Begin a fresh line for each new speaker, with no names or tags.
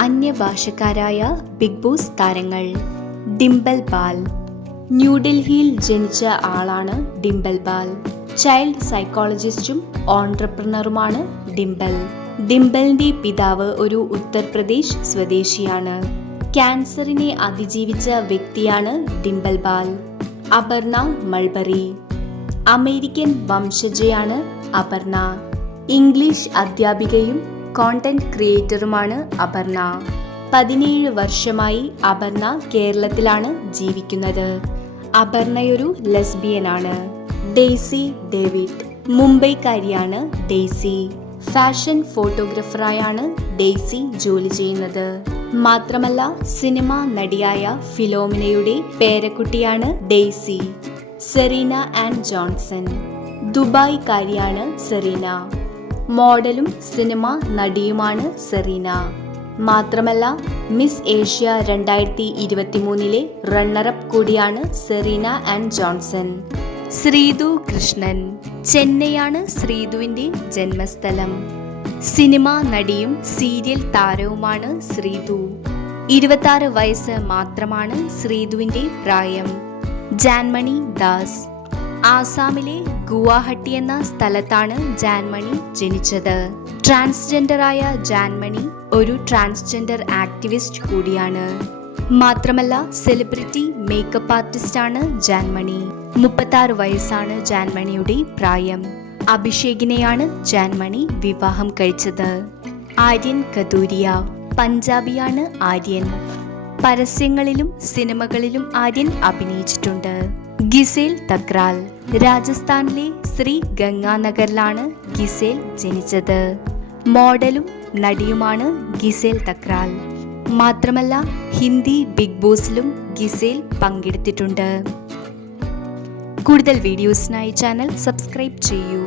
അന്യഭാഷക്കാരായ big boss താരങ്ങൾ. ഡിംബൽ പാൽ ന്യൂഡൽഹിയിൽ ജനിച്ച ആളാണ് ഡിംബൽ പാൽ ചൈൽഡ് സൈക്കോളജിസ്റ്റും ഓൺട്രപ്രണറുമാണ് ഡിംബൽ. ഡിംബലിന്റെ പിതാവ് ഒരു ഉത്തർപ്രദേശ് സ്വദേശിയാണ്. ക്യാൻസറിനെ അതിജീവിച്ച വ്യക്തിയാണ് ഡിംബൽ പാൽ അപർണ മൾബറി. അമേരിക്കൻ വംശജയാണ് അപർണ. ഇംഗ്ലീഷ് അധ്യാപികയും കോണ്ടന്റ് ക്രിയേറ്ററുമാണ് അപർണ. പതിനേഴ് വർഷമായി അപർണ കേരളത്തിലാണ് ജീവിക്കുന്നത്. അപർണയൊരു ലെസ്ബിയനാണ് ഡെയ്സി ഡേവിഡ്. മുംബൈക്കാരിയാണ് ഡെയ്സി. ഫാഷൻ ഫോട്ടോഗ്രാഫറായാണ് ഡെയ്സി ജോലി ചെയ്യുന്നത്. മാത്രമല്ല സിനിമ നടിയായ ഫിലോമിനയുടെ പേരക്കുട്ടിയാണ് Daisy. Serena and Johnson. ദുബായ്ക്കാരിയാണ് Serena. മോഡലും സിനിമ നടിയുമാണ് സെറീന. മാത്രമല്ല മിസ് ഏഷ്യ രണ്ടായിരത്തി ഇരുപത്തിമൂന്നിലെ റണ്ണറപ്പ് കൂടിയാണ് Serena and Johnson. Sreethu Krishnan. ചെന്നൈയാണ് ശ്രീതുവിന്റെ ജന്മസ്ഥലം. സിനിമ നടിയും സീരിയൽ താരവുമാണ് ശ്രീതു. ഇരുപത്തി വയസ്സ് മാത്രമാണ് ശ്രീതുവിന്റെ പ്രായം. ജാൻമണി ദാസ്. ആസാമിലെ ഗുവാഹട്ടി എന്ന സ്ഥലത്താണ് ജാൻമണി ജനിച്ചത്. ട്രാൻസ്ജെൻഡറായ ജാൻമണി ഒരു ട്രാൻസ്ജെൻഡർ ആക്ടിവിസ്റ്റ് കൂടിയാണ്. മാത്രമല്ല സെലിബ്രിറ്റി മേക്കപ്പ് ആർട്ടിസ്റ്റാണ് ജാൻമണി. മുപ്പത്തി വയസ്സാണ് ജാൻമണിയുടെ പ്രായം. അഭിഷേകിനെയാണ് ജാൻമണി വിവാഹം കഴിച്ചത്. ആര്യൻ കദൂരിയ പഞ്ചാബിയാണ് ആര്യൻ. പരസ്യങ്ങളിലും സിനിമകളിലും ആര്യൻ അഭിനയിച്ചിട്ടുണ്ട്. ഗിസേൽ തക്രാൽ. രാജസ്ഥാനിലെ ശ്രീ ഗംഗാനഗറിലാണ് ഗിസേൽ ജനിച്ചത്. മോഡലും നടിയുമാണ് ഗിസേൽ തക്രാൽ. മാത്രമല്ല ഹിന്ദി ബിഗ് ബോസിലും ഗിസേൽ പങ്കെടുത്തിട്ടുണ്ട്. കൂടുതൽ വീഡിയോസിനായി ചാനൽ സബ്സ്ക്രൈബ് ചെയ്യൂ.